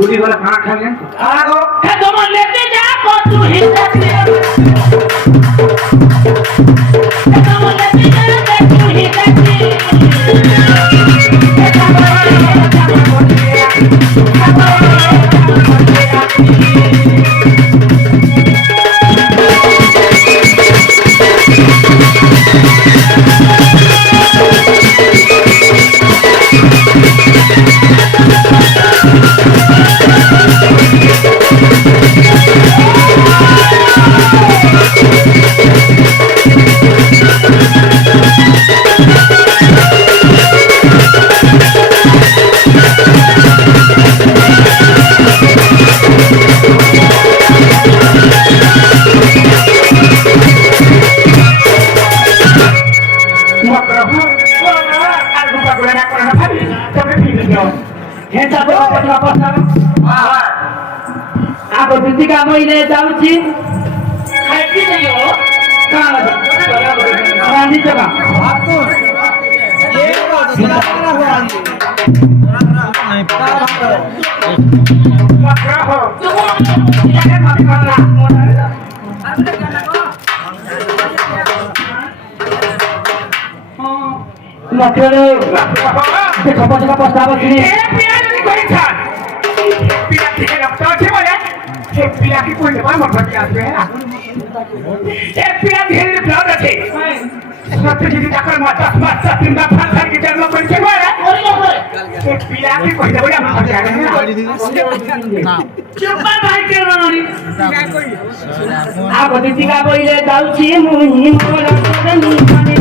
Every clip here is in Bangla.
गुली वाला खाना खा लें तुम लेते जाओ तू ही आप जुतिका मैले जाउँछि खाइकी नहीं हो कहाँ रानी जगह देखो पछिका प्रस्ताव छ पिला की कोई बात मत बता दे एक पिला धीरे प्लान रखे सत्य जी का कर माता माता तिंदा फांसा की जन्म कोई के मारे एक पिला की कोई बड़ा मत बता दे ना चुप्पा भाई के रानी आप जुतिका मैले जाउँछि मुही मोर सजनी भने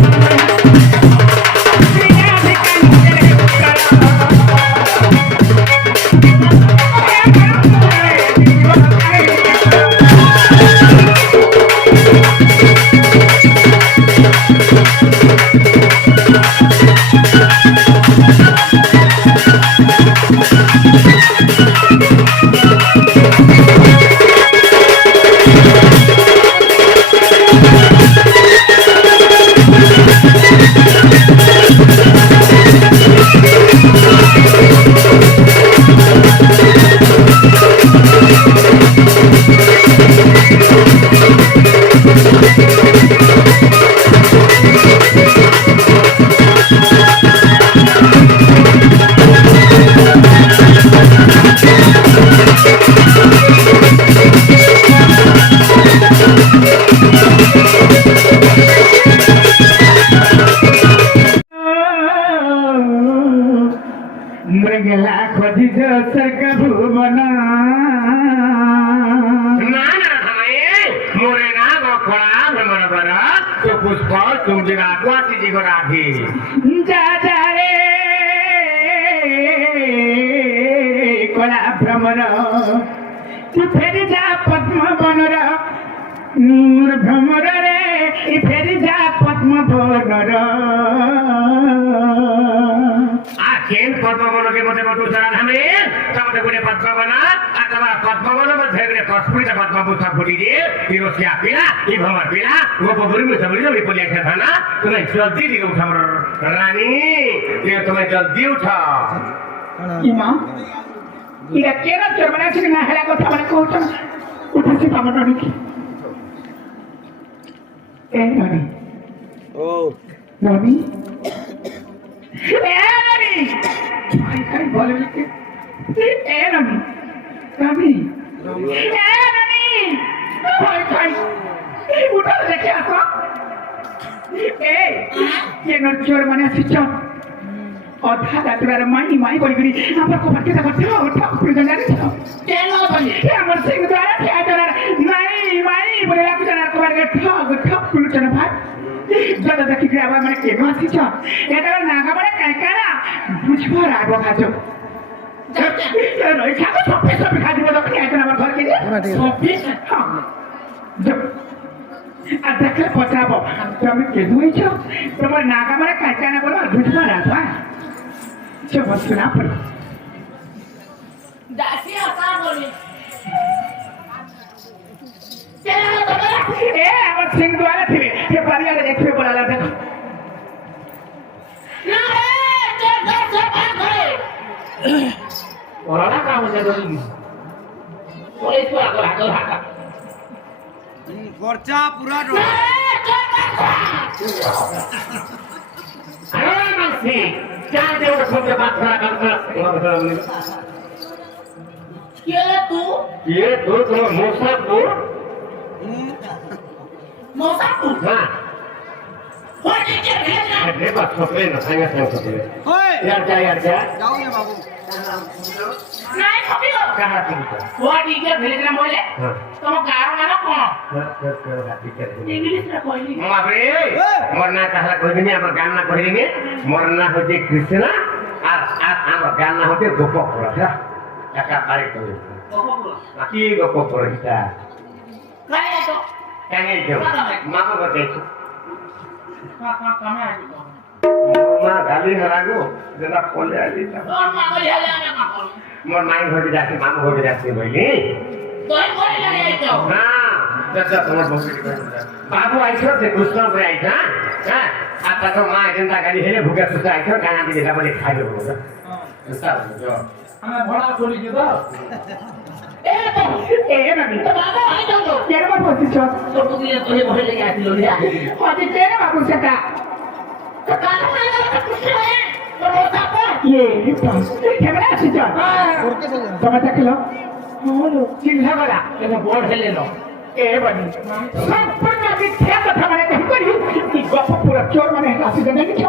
मृगला खोजी सर्ग भुवन नाना हमें मोरे ना गोखड़ा भ्रमण बरा तो पुष्प तुम बिना द्वासी जी को राखी जा जा रे कोला भ्रमर तू फेरि जा पद्म बनर भ्रमर रे फेरि जा पद्म बनर खेल पद्मवन के मते मत उच्चारण हमें तब तक उन्हें पद्मवन अथवा पद्मवन में भेगरे कस्मित पद्मपुष्प फुटी दे पिरोसिया पिला ई भमर पिला वो बबुरी में सबरी जो विपुलिया के था ना तुम्हें जल्दी दियो उठा रानी ये तुम्हें जल्दी उठा इमा इरा केरा चरमना से ना हला को था को उठा उठा से पामर रानी की ए रानी ओ रानी बोले ए रवि रवि নানি ভাই ভাই উঠা দেখে আসো এই কেন চোর মানে আসিছ অধা রাত্রে মাই মাই করি করি আমার কপাল কেটে করছে ওঠা খুলে জানিস কেন বলি আমার সিং দ্বারা খেয়াল নাই মাই বলে রাখি জানার কপাল ঠক খুলে জানা ভাই যত দেখি আবার মানে কেন আসিছ এটা নাগা মানে কাইকারা বুঝবার আগে খাচ্ছ রই খাবো সবকে সব খাবো তখন এখন আমার ঘর গেলে সবকে আর দেখলে পচাবো তুমি কেন হয়েছ তোমার নাগা মানে কাইকানা বলো আর বুঝবার আগে সে বস্তু না পড়ো দাসি আসা বলি এ আমার সিং দ্বারা থিবে সে পারিয়ালে দেখবে বলা দেখো না রে চল চল চল ভাগ করে ওরা কাম হচ্ছে তো বলে তো আগর আগর হাকা খরচা পুরা না রে চল ভাগ আরে মাসি যা দে ওর সঙ্গে বাত করা কাম করা কে তু ये तो तुम्हारा मोसा को মোসাকু हाँ হয়ে কে ভেজা ये बात सपने ना संग संग सपने ওই यार जा যাও না বাবু নাই খবিও कहाँ तुम तो ওয়াডি কে ভেজা মইলে हाँ তম গার মানে কোন कर ইংলিশ রে কইলি बापरे मरना कहला कोई नहीं हमर गान ना कहिने मरना होते कृष्ण আর আমার গান না হতে গোপক করা টাকা পারে করে কি গোপক করে এটা কাই তো কেন এই মামা বতে কামে আই মা গালি হারাগো যেটা কোলে আইলি তোর মা বলি হলে আমি কাকল মোর মাই ঘরে যাচ্ছে মামা ঘরে যাচ্ছে বলি তোর করে লাগে আই তো না দাদা তোমার বসে বাবু আইছো যে কৃষ্ণ করে আইছা হ্যাঁ আর তাতো মা চিন্তা গালি হেলে ভুকে সুতা আইছো গানা দিলে যাবলে খাই দেবো আমরা ভরা করি যে তো এ তো এ নানি তো বাবা আই তো কেন বলছিস তো বুঝিয়ে তো ভয় লাগে আসিল রে আজ কেন বাবু সেটা তো কালো না না খুশি হয়ে তো মোসাকু কেমন আছিস তোমার দেখলো চিন্তা করা এটা বড় হেলে ন এ বানি সম্পূর্ণ মিথ্যা কথা মানে কই করি কি গপ পুরো চোর মানে আসি দেখিছ